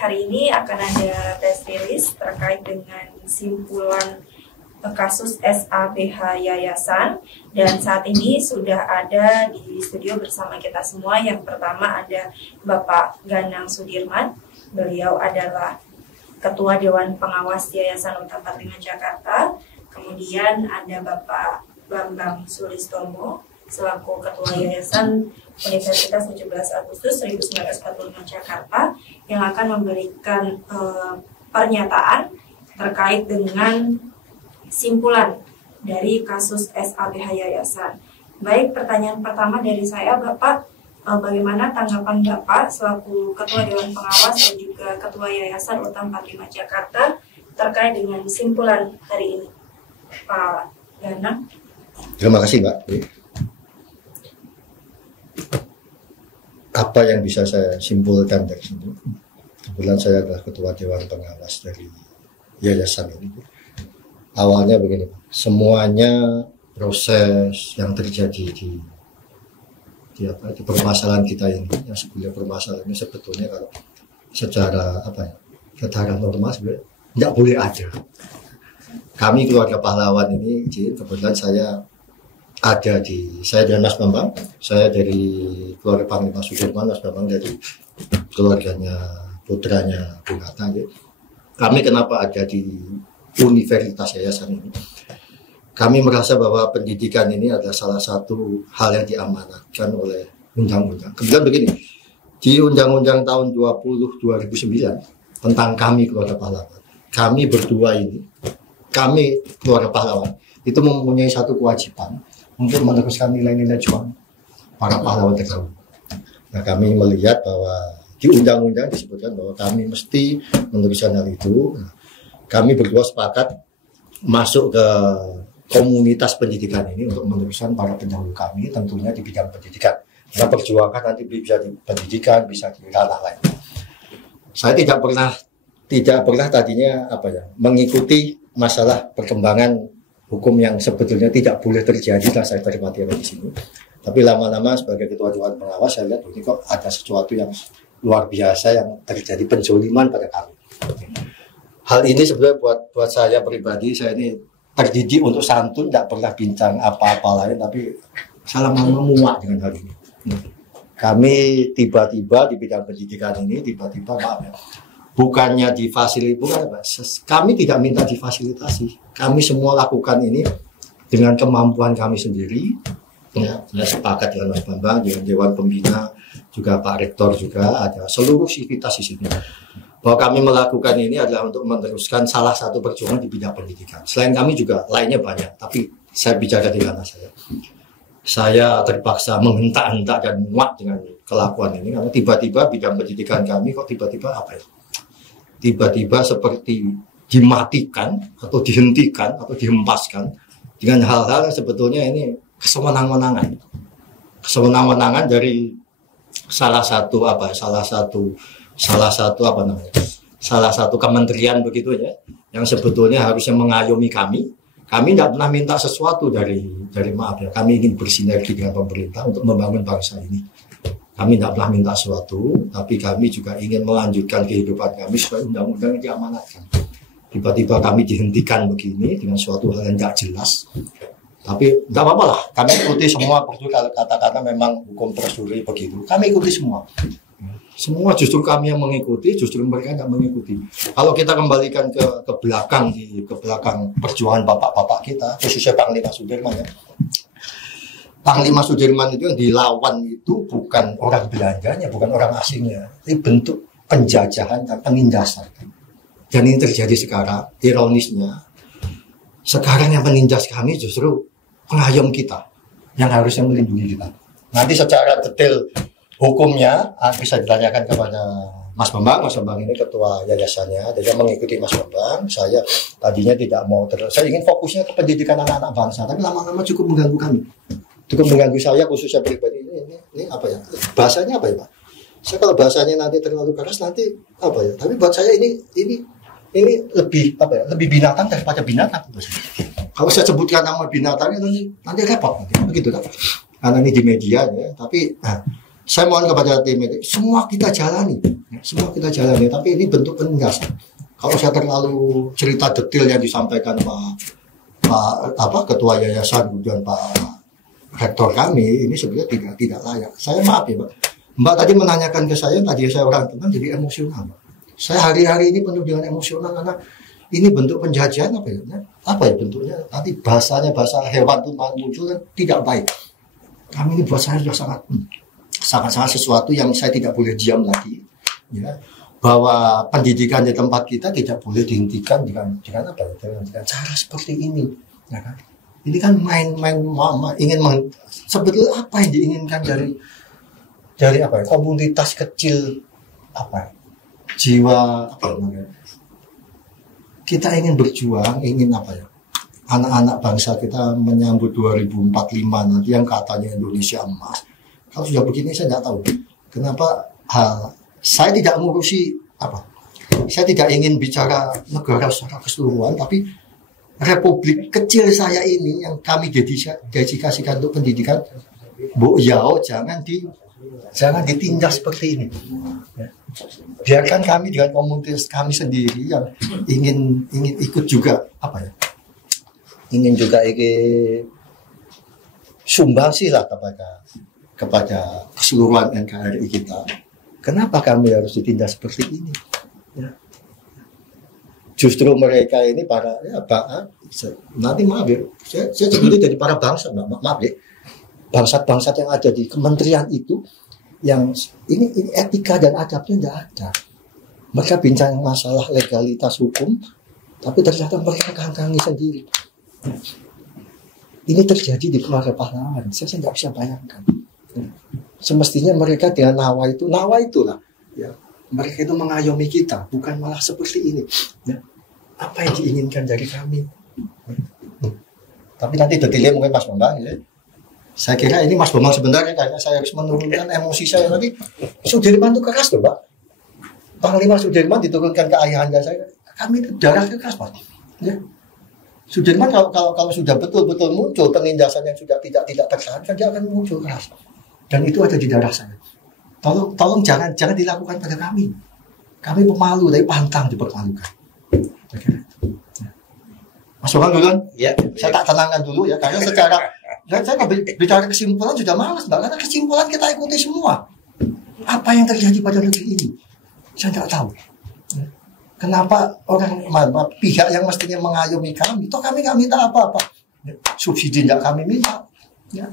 hari ini akan ada press release terkait dengan simpulan kasus SABH Yayasan, dan saat ini sudah ada di studio bersama kita semua. Yang pertama ada Bapak Ganang Sudirman, beliau adalah Ketua Dewan Pengawas Yayasan UTA 45 Jakarta. Kemudian ada Bapak Bambang Sulistomo selaku Ketua Yayasan Universitas 17 Agustus 1945 Jakarta, yang akan memberikan pernyataan terkait dengan simpulan dari kasus SABH Yayasan. Baik, pertanyaan pertama dari saya, Bapak, bagaimana tanggapan Bapak selaku Ketua Dewan Pengawas dan juga Ketua Yayasan UTA 45 Jakarta terkait dengan simpulan hari ini, Pak Ganang? Terima kasih, Mbak. Apa yang bisa saya simpulkan dari sini? Kebetulan saya adalah Ketua Dewan Pengawas dari Yayasan ini. Awalnya begini, semuanya proses yang terjadi di permasalahan kita ini, yang sebenarnya permasalahan ini sebetulnya kalau secara secara normal sebenarnya tidak boleh ada. Kami keluarga pahlawan ini, kebetulan saya dengan Mas Bambang, saya dari keluarga Panglima Sudirman, Mas Bambang dari keluarganya putranya Bung Hatta. Kami kenapa ada di Universitas Yayasan ini? Kami merasa bahwa pendidikan ini adalah salah satu hal yang diamanatkan oleh undang-undang. Kemudian begini, di Undang-Undang tahun 2009 tentang kami keluarga pahlawan, kami berdua ini, kami keluarga pahlawan itu mempunyai satu kewajiban untuk meneruskan nilai-nilai juang para pahlawan terdahulu. Nah, kami melihat bahwa di undang-undang disebutkan bahwa kami mesti meneruskan hal itu. Nah, kami berdua sepakat masuk ke komunitas pendidikan ini untuk meneruskan para pendahulu kami, tentunya di bidang pendidikan. Kita perjuangkan nanti bisa di pendidikan, bisa di ranah lain. Saya tidak pernah tadinya mengikuti masalah perkembangan hukum yang sebetulnya tidak boleh terjadi, dan saya termati di sini. Tapi lama-lama sebagai Ketua Dewan Pengawas, saya lihat ini kok ada sesuatu yang luar biasa yang terjadi, penjoliman pada kami. Hal ini sebenarnya buat saya pribadi, saya ini terdidik untuk santun, tidak pernah bincang apa-apa lain, tapi saya lama-lama muak dengan hal ini. Kami tiba-tiba di bidang pendidikan ini, bukannya difasilitasi, kami tidak minta difasilitasi. Kami semua lakukan ini dengan kemampuan kami sendiri. Ya, saya sepakat dengan Mas Bambang, dengan Dewan Pembina, juga Pak Rektor juga, ada seluruh sivitas di sini. Bahwa kami melakukan ini adalah untuk meneruskan salah satu perjuangan di bidang pendidikan. Selain kami juga lainnya banyak, tapi saya bicara di ranah saya. Saya terpaksa menghentak-hentak dan muak dengan kelakuan ini, karena tiba-tiba bidang pendidikan kami kok tiba-tiba seperti dimatikan atau dihentikan atau dihempaskan dengan hal-hal yang sebetulnya ini kesewenang-wenangan dari salah satu kementerian begitu ya, yang sebetulnya harusnya mengayomi kami. Kami tidak pernah minta sesuatu dari kami ingin bersinergi dengan pemerintah untuk membangun bangsa ini. Kami tidak pernah minta sesuatu, tapi kami juga ingin melanjutkan kehidupan kami sesuai undang-undang yang diamanatkan. Tiba-tiba kami dihentikan begini dengan suatu hal yang tidak jelas. Tapi tidak apa-apa lah, kami ikuti semua. Kalau kata-kata memang hukum prosedur begitu, kami ikuti semua. Semua justru kami yang mengikuti, justru mereka tidak mengikuti. Kalau kita kembalikan ke belakang, ke belakang perjuangan bapak-bapak kita, khususnya Panglima Sudirman ya. Panglima Sudirman itu yang dilawan itu bukan orang Belandanya, bukan orang asingnya, tapi bentuk penjajahan dan penindasan. Dan ini terjadi sekarang, ironisnya, sekarang yang menindas kami justru pengayom kita, yang harusnya melindungi kita. Nanti secara detail hukumnya bisa ditanyakan kepada Mas Bambang. Mas Bambang ini ketua yayasannya, dia mengikuti Mas Bambang. Saya tadinya tidak mau saya ingin fokusnya ke pendidikan anak-anak bangsa, tapi lama-lama cukup mengganggu kami. Cukup mengganggu saya khususnya pribadi. Ini apa ya? Bahasanya apa ya, Pak? Saya kalau bahasanya nanti terlalu keras nanti apa ya? Tapi buat saya ini lebih lebih binatang daripada binatang. Kalau saya sebutkan nama binatangnya nanti repot begitu kan? Karena ini di media ya. Tapi saya mohon kepada tim ini, semua kita jalani, tapi ini bentuk penindasan. Kalau saya terlalu cerita detail yang disampaikan Pak Ketua Yayasan dan Pak Rektor kami, ini sebenarnya tidak layak. Saya maaf ya, Mbak tadi menanyakan ke saya, tadi saya orang tenang jadi emosional. Saya hari-hari ini penuh dengan emosional karena ini bentuk penjajahan apa ya? Apa ya bentuknya? Nanti bahasanya bahasa hewan itu muncul kan tidak baik. Kami ini buat saya sudah sangat sesuatu yang saya tidak boleh diam lagi. Ya, bahwa pendidikan di tempat kita tidak boleh dihentikan dengan apa ya? Dengan cara seperti ini. Ya kan? Ini kan main ingin sebetulnya apa yang diinginkan dari apa ya? Komunitas kecil apa? Jiwa apa namanya? Kita ingin berjuang, ingin apa ya? Anak-anak bangsa kita menyambut 2045 nanti yang katanya Indonesia emas. Kalau sudah begini saya nggak tahu kenapa saya tidak mengurusi apa. Saya tidak ingin bicara negara secara keseluruhan, tapi republik kecil saya ini yang kami dedikasikan untuk pendidikan, Bu Yao jangan ditindas seperti ini. Ya. Biarkan kami dengan komunitas kami sendiri yang ingin ikut juga apa ya? Ingin juga sumbangsi lah kepada keseluruhan NKRI kita. Kenapa kami harus ditindas seperti ini? Ya. Justru mereka ini para nanti maaf ya, saya sendiri dari para bangsa, maaf ya, bangsat-bangsat yang ada di kementerian itu, yang ini etika dan adabnya tidak ada. Mereka bincang masalah legalitas hukum, tapi ternyata mereka kangkangi sendiri. Ini terjadi di keluarga pahlawan. Saya nggak bisa bayangkan. Semestinya mereka dengan nawa itulah. Ya, mereka itu mengayomi kita, bukan malah seperti ini. Ya, apa yang diinginkan dari kami? Tapi nanti detailnya mungkin Mas Bambang. Ya. Saya kira ini Mas Bambang sebenarnya karena saya harus menurunkan emosi saya nanti. Sudirman itu keras loh, Pak. Panglima Sudirman diturunkan ke ayahanda saya. Kami itu darahnya keras, Pak. Ya. Sudirman kalau sudah betul-betul muncul penindasan yang sudah tidak tertahankan, dia akan muncul keras. Dan itu ada di darah saya. Tolong jangan dilakukan pada kami. Kami pemalu, tapi pantang dipermalukan. Okay. Mas Bambang duluan. Ya. Saya tak tenangkan dulu ya, karena saya bicara kesimpulan sudah malas, Mbak. Karena kesimpulan kita ikuti semua. Apa yang terjadi pada negeri ini? Saya tidak tahu. Kenapa pihak yang mestinya mengayomi kami, toh kami nggak minta apa-apa. Subsidi tidak kami minta. Ya.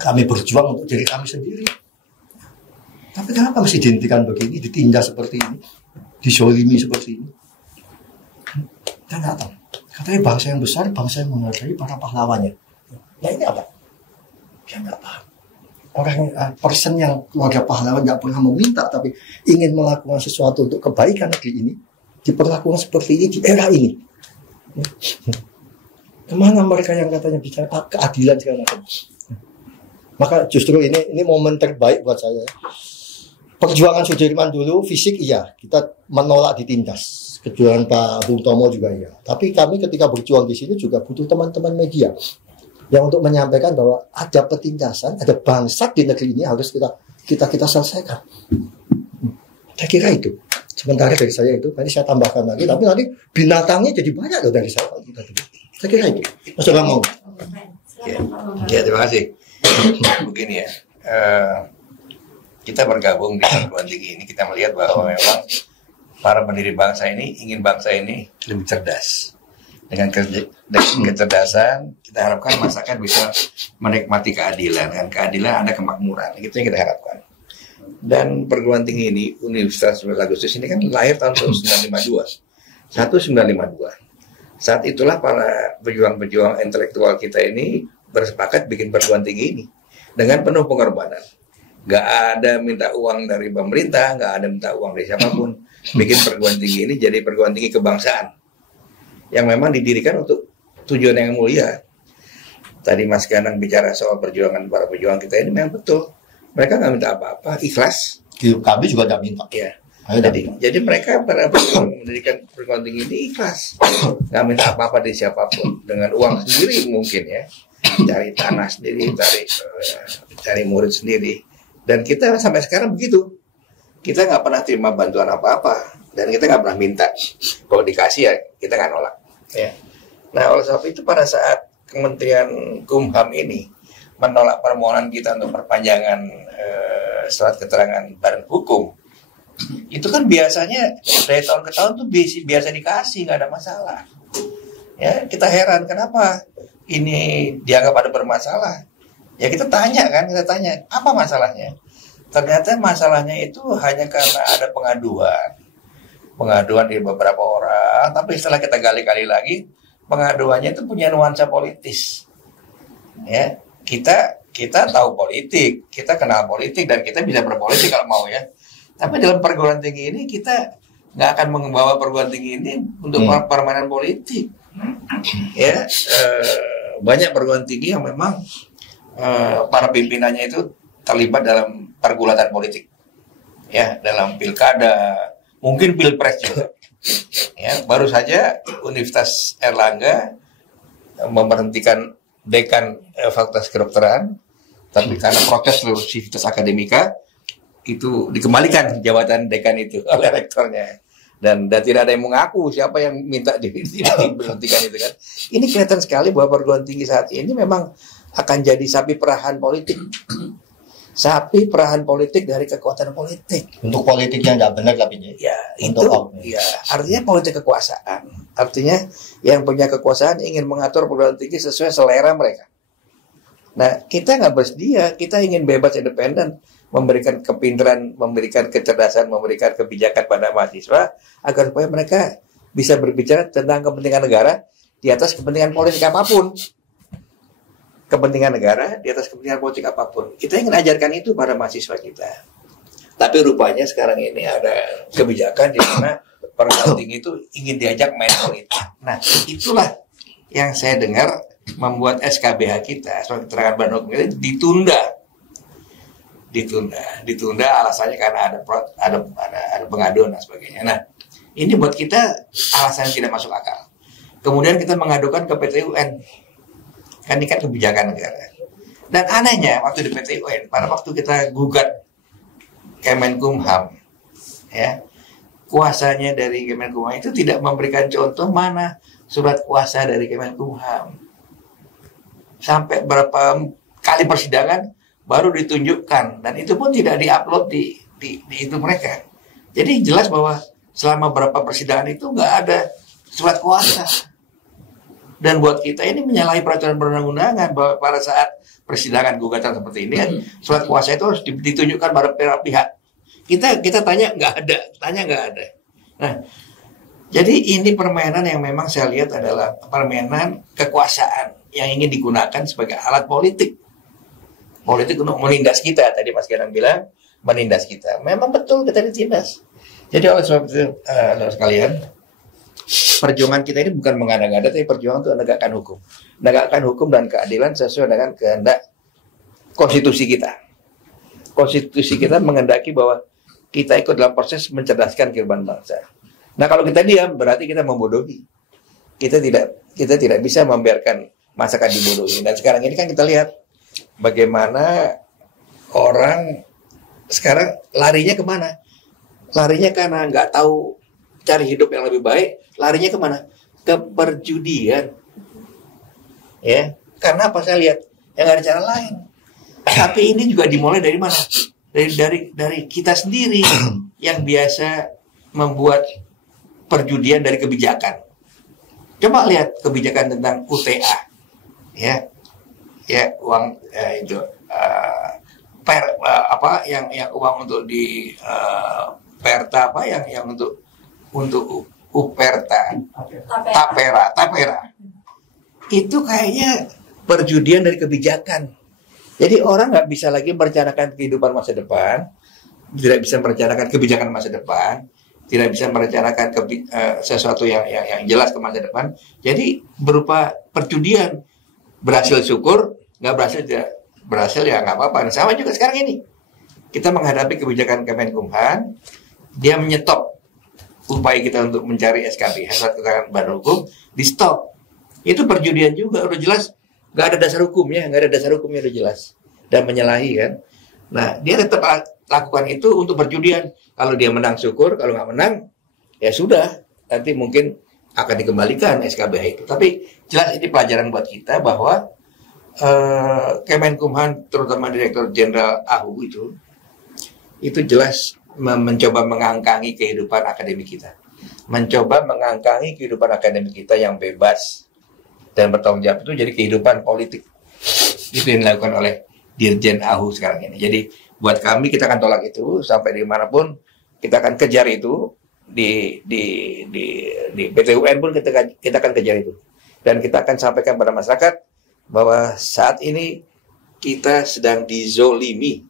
Kami berjuang untuk diri kami sendiri. Tapi kenapa mesti dihentikan begini, ditindas seperti ini, disolimi seperti ini? Saya nggak tahu. Katanya bangsa yang besar, bangsa yang menghargai para pahlawannya. Nah ini apa? Saya nggak paham. Orang person yang keluarga pahlawan nggak pernah meminta, tapi ingin melakukan sesuatu untuk kebaikan negeri ini, diperlakukan seperti ini di era ini. Kemana mereka yang katanya bicara keadilan segala macam? Maka justru ini momen terbaik buat saya. Perjuangan Sudirman dulu fisik iya, kita menolak ditindas. Perjuangan Pak Bung Tomo juga iya. Tapi kami ketika berjuang di sini juga butuh teman-teman media yang untuk menyampaikan bahwa ada petindasan, ada bangsat di negeri ini harus kita selesaikan. Saya kira itu. Sementara dari saya itu, nanti saya tambahkan lagi. Tapi nanti binatangnya jadi banyak loh dari saya. Saya kira itu. Mas Bambang mau. Ya, terima kasih. Begini ya, kita bergabung di perguruan tinggi ini, kita melihat bahwa memang para pendiri bangsa ini ingin bangsa ini lebih cerdas. Dengan kecerdasan, kita harapkan masyarakat bisa menikmati keadilan. Dengan keadilan ada kemakmuran, itu yang kita harapkan. Dan perguruan tinggi ini, Universitas 19 Agustus ini kan lahir tahun 1952. Saat itulah para pejuang-pejuang intelektual kita ini bersepakat bikin perguruan tinggi ini dengan penuh pengorbanan. Gak ada minta uang dari pemerintah, gak ada minta uang dari siapapun. Bikin perguruan tinggi ini jadi perguruan tinggi kebangsaan yang memang didirikan untuk tujuan yang mulia. Tadi Mas Ganang bicara soal perjuangan para pejuang kita ini memang betul. Mereka nggak minta apa-apa, ikhlas. Kami juga nggak minta. Ya. Jadi mereka para pejuang mendirikan perguruan tinggi ini ikhlas, nggak minta apa-apa dari siapapun, dengan uang sendiri mungkin ya, cari tanah sendiri, cari murid sendiri, Dan kita sampai sekarang begitu. Kita nggak pernah terima bantuan apa-apa. Dan kita nggak pernah minta. Kalau dikasih ya kita nggak nolak. Ya. Nah oleh sebab itu pada saat Kementerian Kumham ini menolak permohonan kita untuk perpanjangan surat keterangan badan hukum, itu kan biasanya dari tahun ke tahun tuh biasa dikasih, nggak ada masalah. Ya kita heran kenapa ini dianggap ada bermasalah. Ya kita tanya apa masalahnya? Ternyata masalahnya itu hanya karena ada pengaduan dari beberapa orang. Tapi setelah kita gali-gali lagi, pengaduannya itu punya nuansa politis. Ya kita tahu politik, kita kenal politik dan kita bisa berpolitik kalau mau ya. Tapi dalam perguruan tinggi ini kita nggak akan membawa perguruan tinggi ini untuk permainan politik. Ya banyak perguruan tinggi yang memang para pimpinannya itu terlibat dalam pergulatan politik, ya dalam pilkada, mungkin pilpres juga. Ya baru saja Universitas Airlangga memberhentikan dekan Fakultas Kedokteran, tapi karena protes seluruh sivitas akademika itu dikembalikan jabatan dekan itu oleh rektornya. Dan tidak ada yang mengaku siapa yang minta diberhentikan itu kan. Ini kelihatan sekali bahwa perguruan tinggi saat ini memang akan jadi sapi perahan politik. Sapi perahan politik dari kekuatan politik. Untuk politik yang tidak benar tapi ya itu ya artinya politik kekuasaan. Artinya yang punya kekuasaan ingin mengatur perguruan tinggi sesuai selera mereka. Nah kita nggak bersedia, kita ingin bebas independen, memberikan kepintaran, memberikan kecerdasan, memberikan kebijakan pada mahasiswa agar supaya mereka bisa berbicara tentang kepentingan negara di atas kepentingan politik apapun. Kepentingan negara di atas kepentingan politik apapun. Kita ingin ajarkan itu pada mahasiswa kita. Tapi rupanya sekarang ini ada kebijakan di mana perguruan tinggi itu ingin diajak main politik. Nah, itulah yang saya dengar membuat SKBH kita, surat keterangan badan hukum kita ditunda alasannya karena ada pengaduan dan sebagainya. Nah, ini buat kita alasan yang tidak masuk akal. Kemudian kita mengadukan ke PT UN. Kan ini kan kebijakan negara. Dan anehnya waktu di PT UN, pada waktu kita gugat Kemenkumham, ya kuasanya dari Kemenkumham itu tidak memberikan contoh mana surat kuasa dari Kemenkumham. Sampai berapa kali persidangan baru ditunjukkan, dan itu pun tidak diupload di itu mereka. Jadi jelas bahwa selama berapa persidangan itu nggak ada surat kuasa. Dan buat kita ini menyalahi peraturan perundang-undangan bahwa pada saat persidangan gugatan seperti ini surat kuasa itu harus ditunjukkan pada pihak. Kita tanya nggak ada. Nah, jadi ini permainan yang memang saya lihat adalah permainan kekuasaan yang ingin digunakan sebagai alat politik untuk menindas kita. Tadi Mas Gilang bilang menindas kita. Memang betul kita ditindas. Jadi oleh sebab itu, sekalian, perjuangan kita ini bukan mengada-ngada, tapi perjuangan untuk menegakkan hukum. Menegakkan hukum dan keadilan sesuai dengan kehendak konstitusi kita. Konstitusi kita menghendaki bahwa kita ikut dalam proses mencerdaskan kehidupan bangsa. Nah kalau kita diam, berarti kita membodohi. Kita tidak bisa membiarkan masyarakat dibodohi. Dan sekarang ini kan kita lihat bagaimana orang sekarang larinya kemana? Larinya karena nggak tahu cari hidup yang lebih baik, larinya kemana? Ke perjudian. Ya, karena apa saya lihat? Yang nggak ada cara lain. Tapi ini juga dimulai dari mana? Dari kita sendiri yang biasa membuat perjudian dari kebijakan. Coba lihat kebijakan tentang UTA, ya uang itu yang uang untuk di perta apa yang untuk Uperta, Tapera. Itu kayaknya perjudian dari kebijakan. Jadi orang nggak bisa lagi merencanakan kehidupan masa depan, tidak bisa merencanakan kebijakan masa depan, tidak bisa merencanakan sesuatu yang jelas ke masa depan. Jadi berupa perjudian. Berhasil syukur, nggak berhasil tidak berhasil ya nggak apa-apa. Nah, sama juga sekarang ini. Kita menghadapi kebijakan Kemenkumham, dia menyetop upaya kita untuk mencari SKB, surat keterangan badan hukum, di stop. Itu perjudian juga, udah jelas nggak ada dasar hukumnya, udah jelas dan menyalahi kan. Nah, dia tetap lakukan itu untuk perjudian. Kalau dia menang syukur, kalau nggak menang, ya sudah. Nanti mungkin akan dikembalikan SKBH itu. Tapi jelas ini pelajaran buat kita bahwa Kemenkumham, terutama Direktur Jenderal AHU itu jelas mencoba mengangkangi kehidupan akademik kita. Mencoba mengangkangi kehidupan akademik kita yang bebas dan bertanggung jawab itu jadi kehidupan politik. Itu yang dilakukan oleh Dirjen AHU sekarang ini. Jadi buat kami kita akan tolak itu sampai dimanapun kita akan kejar itu di PT UN pun kita akan kejar itu dan kita akan sampaikan pada masyarakat bahwa saat ini kita sedang dizolimi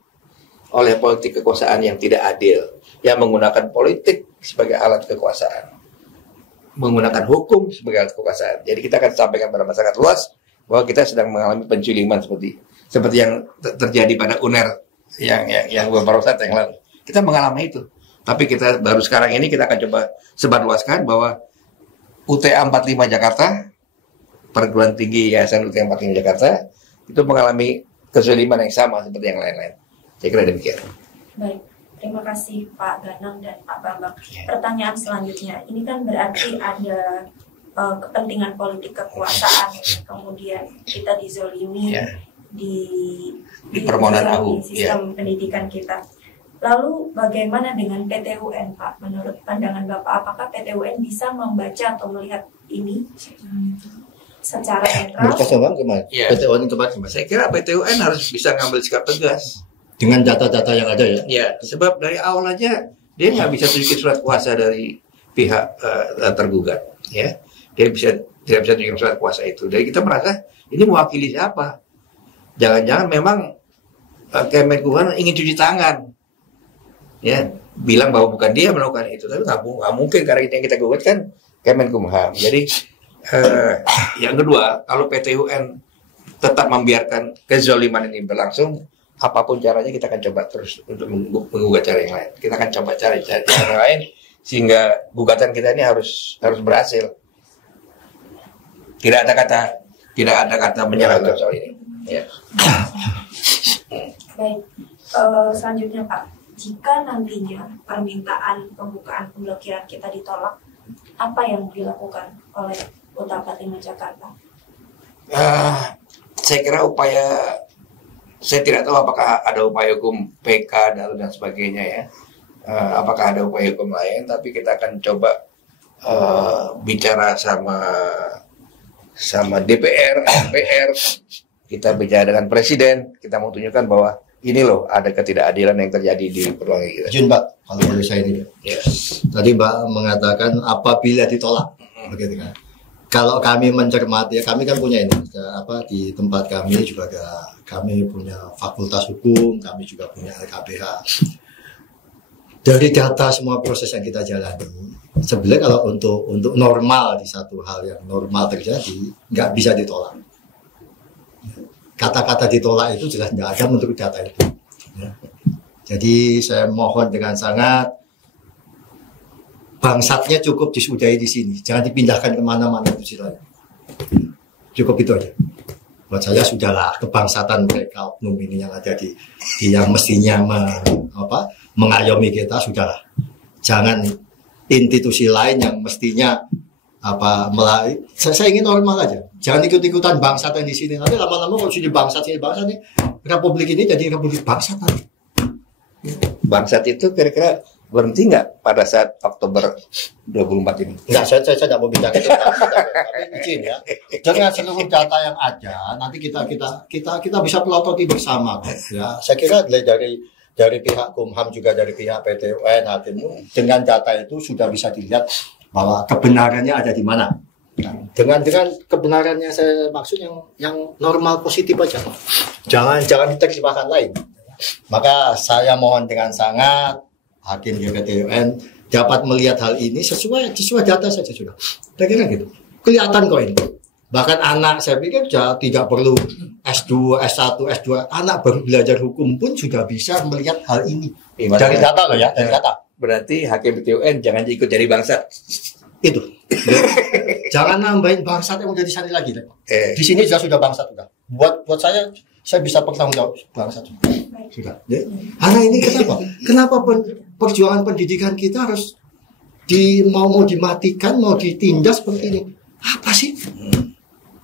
oleh politik kekuasaan yang tidak adil, yang menggunakan politik sebagai alat kekuasaan, menggunakan hukum sebagai alat kekuasaan. Jadi kita akan sampaikan pada masyarakat luas bahwa kita sedang mengalami penculiman seperti yang terjadi pada UNER yang beberapa saat yang lalu. Kita mengalami itu. Tapi kita baru sekarang ini kita akan coba sebarluaskan bahwa UTA 45 Jakarta, perguruan tinggi Yayasan UTA 45 Jakarta, itu mengalami kezaliman yang sama seperti yang lain-lain. Saya kira demikian. Baik, terima kasih Pak Ganang dan Pak Bambang. Pertanyaan selanjutnya, ini kan berarti ada kepentingan politik kekuasaan, kemudian kita dizolimi di permohonan AHU, di sistem pendidikan kita. Lalu bagaimana dengan PT UN, Pak? Menurut pandangan Bapak, apakah PT UN bisa membaca atau melihat ini secara netral? PT UN kemarin. Saya kira PT UN harus bisa ngambil sikap tegas dengan data-data yang ada ya. Ya, sebab dari awal aja dia nggak bisa tunjukin surat kuasa dari pihak tergugat, ya. Dia tidak bisa tunjukin surat kuasa itu. Jadi kita merasa ini mewakili siapa? Jangan-jangan memang Kemenkumham ingin cuci tangan. Ya, bilang bahwa bukan dia melakukan itu, tapi nggak mungkin karena yang kita gugat kan Kemenkumham. Jadi yang kedua, kalau PT UN tetap membiarkan kezaliman ini berlangsung, apapun caranya kita akan coba terus untuk menggugat cara yang lain. Kita akan coba cari cara yang lain sehingga gugatan kita ini harus berhasil. Tidak ada kata menyerah untuk soal ini. Ya. Baik, selanjutnya Pak. Jika nantinya permintaan pembukaan pemblokiran kita ditolak, apa yang dilakukan oleh UTA 45 Jakarta? Saya kira saya tidak tahu apakah ada upaya hukum PK dan sebagainya ya. Apakah ada upaya hukum lain, tapi kita akan coba bicara sama DPR, MPR, kita bicara dengan Presiden, kita mau tunjukkan bahwa ini loh ada ketidakadilan yang terjadi di perjuangan kita. Izin Pak, kalau boleh saya ini. Yes. Tadi Mbak mengatakan apabila ditolak, begitu kan? Kalau kami mencermati, kami kan punya ini, di tempat kami juga kami punya fakultas hukum, kami juga punya LKBH. Dari data semua proses yang kita jalani, sebenarnya kalau untuk normal di satu hal yang normal terjadi, nggak bisa ditolak. Kata-kata ditolak itu jelas tidak ada menurut data itu. Ya. Jadi saya mohon dengan sangat, bangsatnya cukup disudahi di sini, jangan dipindahkan kemana-mana itu silahkan. Cukup itu aja. Buat saya sudahlah kebangsatan mereka oknum ini yang ada di yang mestinya mengayomi kita sudahlah. Jangan institusi lain yang mestinya saya ingin normal aja. Jangan ikut-ikutan bangsat yang di sini. Nanti lama-lama kalau sudah bangsat nih, republik ini jadi republik bangsat nanti. Bangsat itu kira-kira berhenti nggak pada saat Oktober 24 ini? Enggak, saya tidak mau bicara itu. Tapi izin ya. Dengan seluruh data yang ada, nanti kita bisa pelototi bersama. Ya, saya kira dari pihak Kumham juga dari pihak PT UN, Hakim, dengan data itu sudah bisa dilihat bahwa kebenarannya ada di mana. Nah, dengan kebenarannya saya maksud yang normal positif aja. Jangan diterjemahkan lain. Maka saya mohon dengan sangat Hakim PT UN dapat melihat hal ini sesuai data saja sudah. Saya kira gitu. Kelihatan kok ini. Bahkan anak saya pikir tidak perlu S2, S1, S2. Anak baru belajar hukum pun sudah bisa melihat hal ini. Dari data loh ya, dari data. Berarti Hakim PT UN jangan ikut jadi bangsat. Itu. Jangan nambahin bangsat yang udah di sana lagi. Di sini sudah bangsat udah. Buat saya saya bisa bertanggung jawab bangsa juga. Sudah. Ya. Karena ini kenapa perjuangan pendidikan kita harus mau dimatikan, mau ditindas seperti ini? Apa sih?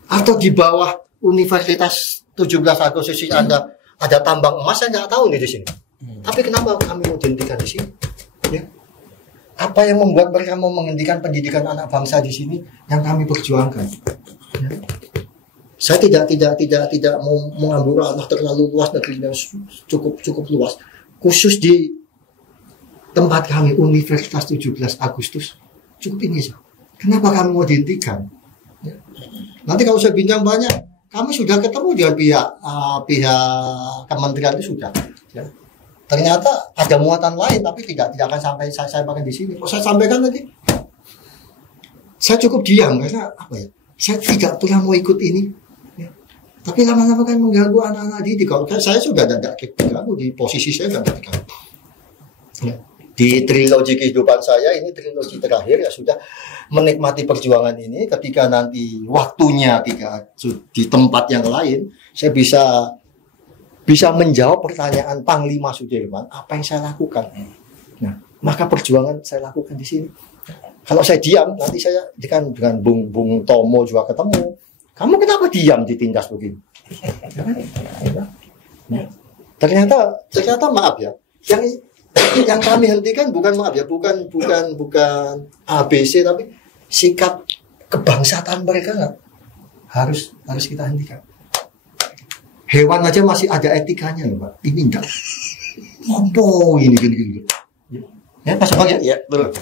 Atau di bawah Universitas 17 Agustus Anda ada tambang emas, saya nggak tahu nih di sini. Tapi kenapa kami mau dihentikan di sini? Ya. Apa yang membuat mereka mau menghentikan pendidikan anak bangsa di sini yang kami perjuangkan? Ya. Saya tidak mau mengambil ranah terlalu luas, negerinya cukup luas. Khusus di tempat kami Universitas 17 Agustus cukup ini saja. Kenapa kami mau dihentikan? Ya. Nanti kalau saya bincang banyak, kami sudah ketemu dengan pihak kementerian itu sudah. Ya. Ternyata ada muatan lain, tapi tidak akan sampai saya sampaikan di sini. Kalau saya sampaikan nanti, saya cukup diam karena apa ya? Saya tidak pernah mau ikut ini. Ya. Tapi lama-lama kan mengganggu anak-anak didik. Kalau saya sudah tidak terganggu di posisi saya sudah terganggu. Ya. Di trilogi kehidupan saya ini trilogi terakhir ya sudah menikmati perjuangan ini. Ketika nanti waktunya di tempat yang lain, saya bisa menjawab pertanyaan Panglima Sudirman apa yang saya lakukan. Nah, maka perjuangan saya lakukan di sini. Kalau saya diam, nanti saya dengan Bung Tomo juga ketemu. Kamu kenapa diam ditindas begini? Ternyata maaf ya. Yang kami hentikan bukan ABC, tapi sikap kebangsaan mereka nggak harus kita hentikan. Hewan aja masih ada etikanya loh, Pak. Ini enggak. Apa gini. Ya, Pak Subang ya? Ya, betul.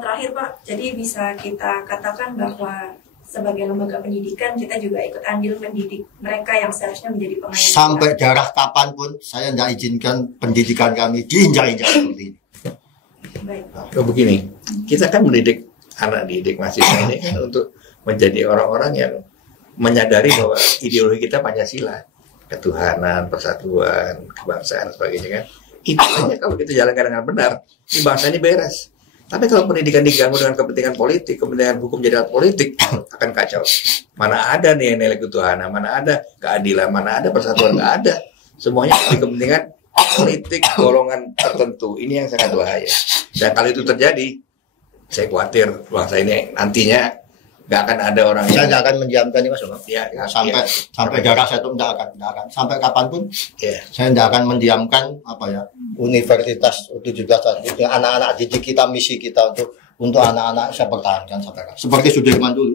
Terakhir Pak, jadi bisa kita katakan bahwa sebagai lembaga pendidikan kita juga ikut andil mendidik mereka yang seharusnya menjadi pemain. Sampai darah kapanpun saya tidak izinkan pendidikan kami diinjak-injak seperti ini. Baik. Begini, kita kan mendidik anak didik mahasiswa ini kan untuk menjadi orang-orang yang menyadari bahwa ideologi kita Pancasila, ketuhanan, persatuan, kebangsaan, sebagainya kan. Itu hanya kalau kita jalankan dengan benar, ini bangsa ini beres. Tapi kalau pendidikan diganggu dengan kepentingan politik, kepentingan hukum jadi alat politik, akan kacau. Mana ada nih nilai ketuhanan, mana ada keadilan, mana ada persatuan, nggak ada. Semuanya di kepentingan politik golongan tertentu. Ini yang sangat bahaya. Dan kalau itu terjadi, saya khawatir bangsa ini nantinya nggak akan ada orang saya nggak akan mendiamkan ini Mas Bang. Ya, sampai darah saya itu nggak akan sampai kapanpun ya. Saya nggak akan mendiamkan Universitas 17 anak-anak didik kita, misi kita untuk anak-anak saya pertahankan sampai seperti Sudirman dulu.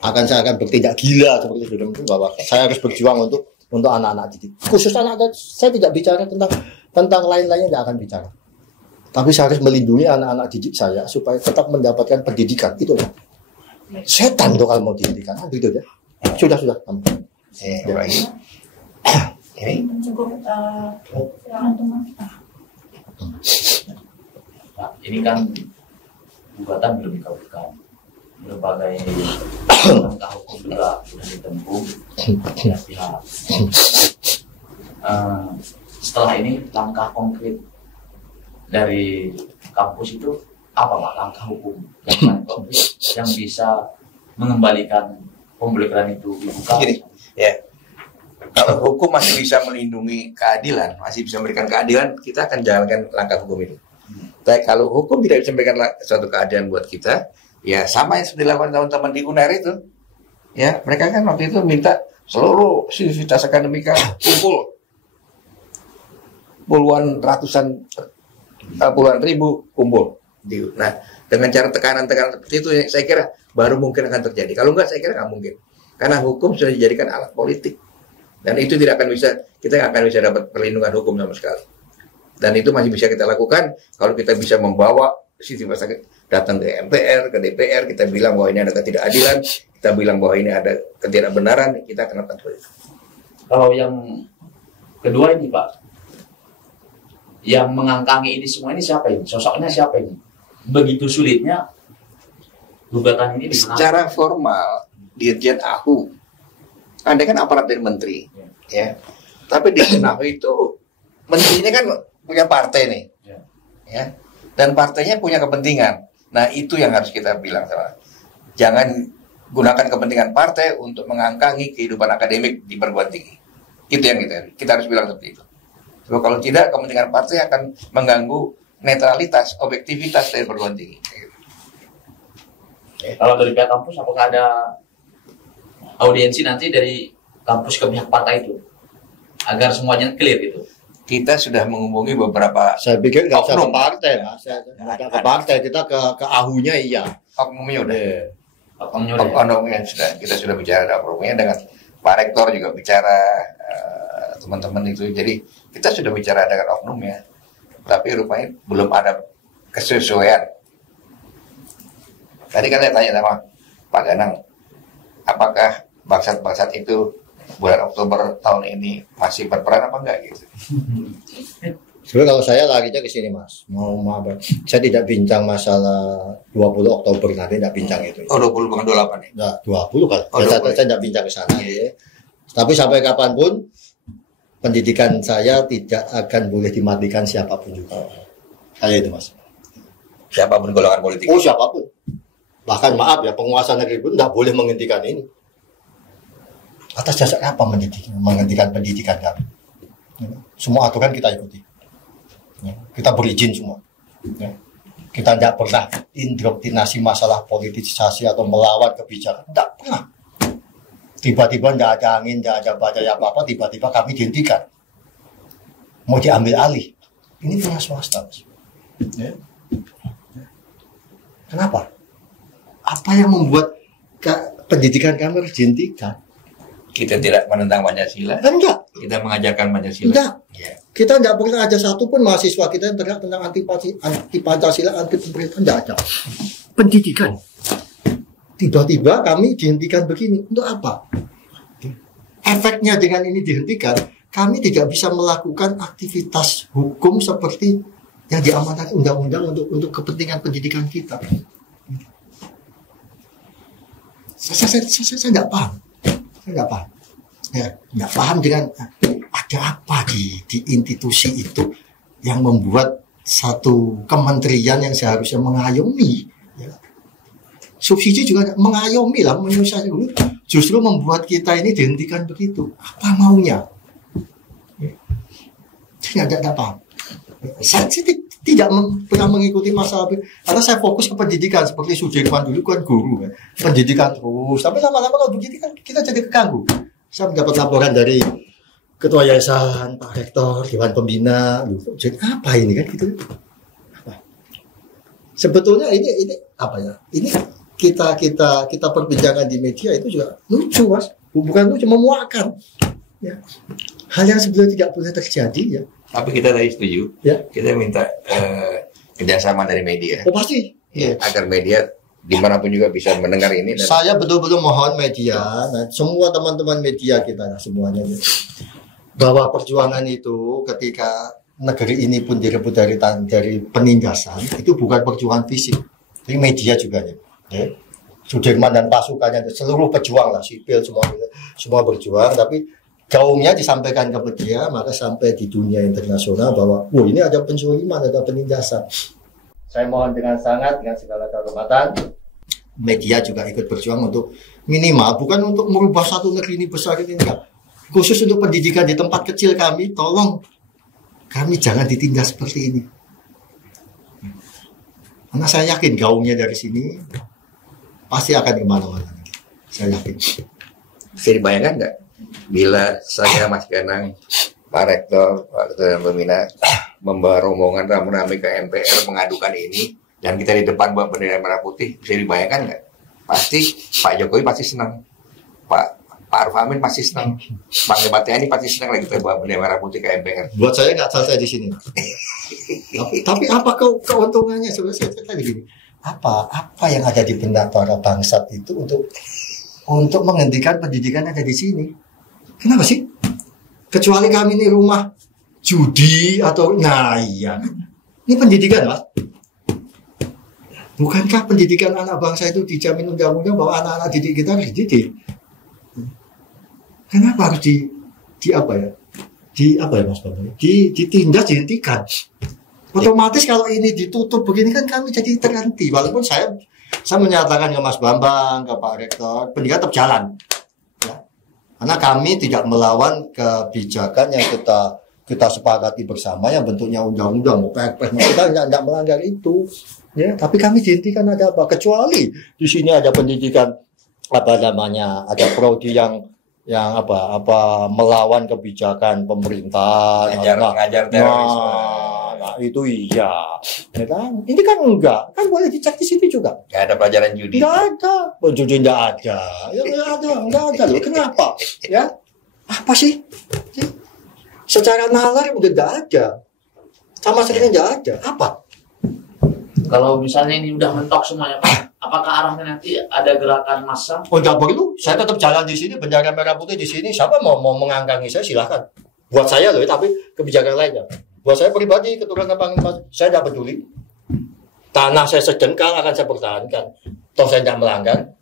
Saya akan bertindak gila seperti Sudirman dulu bahwa saya harus berjuang untuk anak-anak didik. Khusus anak-anak, saya tidak bicara tentang lain-lainnya, tidak akan bicara. Tapi saya harus melindungi anak-anak didik saya supaya tetap mendapatkan pendidikan itu. Setan tuh kalau mau dihentikan, gitu ya. Sudah. Ini Cukup. Nah, ini kan gugatan belum dikabulkan, berbagai langkah hukum juga sudah ditempuh pihak. Setelah ini langkah konkret dari kampus itu apa Pak? Langkah hukum yang konkret yang bisa mengembalikan pemblokiran itu dibuka. Gini, ya. Kalau hukum masih bisa melindungi keadilan, masih bisa memberikan keadilan, kita akan jalankan langkah hukum itu. Tapi kalau hukum tidak bisa memberikan suatu keadilan buat kita, ya sama yang sudah dilakukan teman-teman di UNER itu. Ya, mereka kan waktu itu minta seluruh sivitas akademika kumpul. Puluhan ribu kumpul. Nah, dengan cara tekanan-tekanan seperti itu, saya kira baru mungkin akan terjadi. Kalau enggak, saya kira nggak mungkin. Karena hukum sudah dijadikan alat politik. Dan itu tidak akan bisa, kita nggak akan bisa dapat perlindungan hukum sama sekali. Dan itu masih bisa kita lakukan kalau kita bisa membawa sisi masyarakat datang ke MPR, ke DPR, kita bilang bahwa ini ada ketidakadilan, kita bilang bahwa ini ada ketidakbenaran, kita akan lakukan itu. Kalau yang kedua ini Pak, yang mengangkangi ini semua ini siapa ini? Sosoknya siapa ini? Begitu sulitnya gugatan ini dimenangkan. Secara formal, Dirjen AHU, Anda kan aparat dari menteri, ya. Tapi di AHU itu menterinya kan punya partai nih, ya. Dan partainya punya kepentingan. Nah itu yang harus kita bilang sama. Jangan gunakan kepentingan partai untuk mengangkangi kehidupan akademik di perguruan tinggi. Itu yang kita harus bilang seperti itu. Sebab kalau tidak, kepentingan partai akan mengganggu netralitas, objektivitas dari perguruan tinggi. Kalau dari pihak kampus, apakah ada audiensi nanti dari kampus ke pihak partai itu agar semuanya clear gitu? Kita sudah menghubungi beberapa. Saya pikir nggak usah ke oknum. partai, Mas. Nggak ke partai, kita ke ahunya iya. Oknumnya udah. Oknumnya Sudah, kita sudah bicara dengan oknumnya, dengan Pak Rektor juga bicara, teman-teman itu. Jadi kita sudah bicara dengan oknumnya, tapi rupanya belum ada kesesuaian. Tadi kan saya tanya sama Pak Ganang, apakah bangsat-bangsat itu bulan Oktober tahun ini masih berperan apa enggak gitu? Sebenarnya kalau saya larinya ke sini, Mas. Saya tidak bincang masalah 20 Oktober nanti, tidak bincang itu. Oh, 20 bukan 28 ya? Nah, 20 kan. Oh, saya 20. tidak bincang ke sana ya. Tapi sampai kapanpun pendidikan saya tidak akan boleh dimatikan siapapun juga. Kayak itu, Mas. Siapapun golongan politik. Oh, siapapun. Bahkan maaf ya, penguasa negeri pun tidak boleh menghentikan ini. Atas dasar apa menghentikan pendidikan kami? Semua aturan kita ikuti. Kita berizin semua. Kita tidak pernah indoktrinasi masalah politisasi atau melawan kebijakan. Tidak pernah. Tiba-tiba tidak ada angin, tidak ada badai apa-apa, tiba-tiba kami dihentikan. Mau diambil alih. Ini punya swasta. Kenapa? Apa yang membuat pendidikan kami harus dihentikan? Kita tidak menentang Pancasila. Enggak. Kita mengajarkan Pancasila. Enggak. Ya. Kita tidak pernah ada satupun mahasiswa kita yang teriak tentang anti Pancasila, anti pemerintah. Tidak ada. Pendidikan. Tiba-tiba kami dihentikan begini. Untuk apa? Efeknya dengan ini dihentikan, kami tidak bisa melakukan aktivitas hukum seperti yang diamanatkan undang-undang untuk kepentingan pendidikan kita. Saya tidak paham. Saya nggak paham. Ya, nggak paham dengan ada apa di institusi itu yang membuat satu kementerian yang seharusnya mengayomi, ya. Subsidi juga mengayomi lah, menyusahkan dulu, justru membuat kita ini dihentikan begitu. Apa maunya? Ya. Saya nggak paham. Saya tidak pernah mengikuti masalah karena saya fokus ke pendidikan seperti Sudirman dulu kan guru kan. Pendidikan terus tapi lama-lama kalau begini kan kita jadi keganggu. Saya mendapat laporan dari ketua yayasan, Pak Rektor, Dewan Pembina, jadi apa ini kan gitu. Apa? Sebetulnya ini apa ya? Ini kita perbincangan di media itu juga lucu, Mas. Bukan lucu, memuakkan. Ya. Hal yang sebetulnya tidak boleh terjadi ya. Tapi kita tadi setuju. Ya. Kita minta kerjasama dari media. Oh pasti. Ya, agar media dimanapun juga bisa mendengar ini. Dan saya betul-betul mohon media, nah, semua teman-teman media kita semuanya, ya, bahwa perjuangan itu ketika negeri ini pun direbut dari penindasan itu bukan perjuangan fisik, tapi media juga ya. Sudirman dan pasukannya seluruh pejuang lah, sipil semua berjuang, tapi gaungnya disampaikan ke media, maka sampai di dunia internasional bahwa ini ada penzoliman, ada penindasan. Saya mohon dengan sangat, dengan segala kehormatan, media juga ikut berjuang untuk minimal, bukan untuk merubah satu negeri ini besar ini, enggak. Khusus untuk pendidikan di tempat kecil kami, tolong kami jangan ditindas seperti ini. Karena saya yakin gaungnya dari sini pasti akan kemana-mana. Saya yakin. Bisa dibayangkan nggak? Bila saya, Mas Ganang, Pak Rektor, Pak Ketua Pembina membawa rombongan ramai-ramai ke MPR mengadukan ini, dan kita di depan bawa bendera merah putih, bisa dibayangkan nggak? Pasti Pak Jokowi pasti senang, Pak Arif Amin pasti senang, Panglima TNI pasti senang lagi kita bawa bendera merah putih ke MPR. Buat saya nggak selesai di sini. tapi apa keuntungannya? Sebenarnya saya tadi gini, apa yang ada di benak para bangsat itu untuk menghentikan pendidikan yang ada di sini? Kenapa sih? Kecuali kami ini rumah judi atau iya. Ini pendidikan, Mas. Bukankah pendidikan anak bangsa itu dijamin undang-undang bahwa anak-anak didik kita harus dididik? Kenapa harus Mas Bambang? Ditindas, dihentikan. Otomatis kalau ini ditutup begini kan kami jadi terhenti. Walaupun saya saya menyatakan ke Mas Bambang, ke Pak Rektor, pendidikan tetap jalan. Ya. Karena kami tidak melawan kebijakan yang kita sepakati bersama yang bentuknya undang-undang, mau perpres, kita tidak melanggar itu. Ya, tapi kami dihentikan ada apa? Kecuali di sini ada pendidikan ada prodi yang melawan kebijakan pemerintah, ngajar terorisme. Nah, itu iya, ya kan? Ini kan enggak, kan boleh dicek di situ juga. Nggak ada pelajaran judi. Nggak ada, judi nggak ada, ya nggak ada loh. Kenapa? Ya, apa sih? Secara nalar udah nggak ada, sama sekali nggak ada. Apa? Kalau misalnya ini udah mentok semuanya, Pak, apakah arahnya nanti ada gerakan massa? Oh, nggak perlu. Saya tetap jalan di sini, bendera merah putih di sini. Siapa mau mengangkangi saya silahkan. Buat saya loh, tapi kebijakan lainnya. Buat saya pribadi, keturunan Panglima, saya tidak peduli. Tanah saya sedengkal akan saya pertahankan. Toh saya tidak melanggar.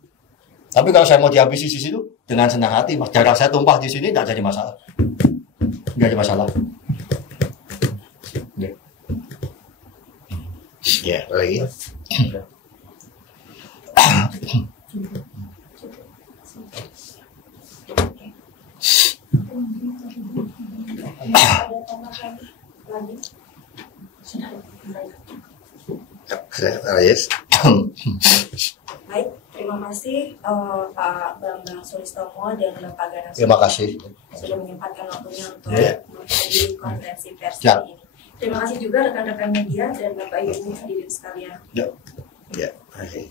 Tapi kalau saya mau dihabisi di situ, dengan senang hati, mas. Darah saya tumpah di sini, tidak jadi masalah. Nggak ada masalah. Ya, lagi. Baik, terima kasih Pak Bambang Sulistomo dan Bapak Ganang. Terima kasih. Sudah menyempatkan waktunya untuk Yeah. menghadiri konferensi pers Yeah. ini. Terima kasih juga rekan-rekan media dan Bapak Ibu hadirin sekalian. Ya. Ya, oke.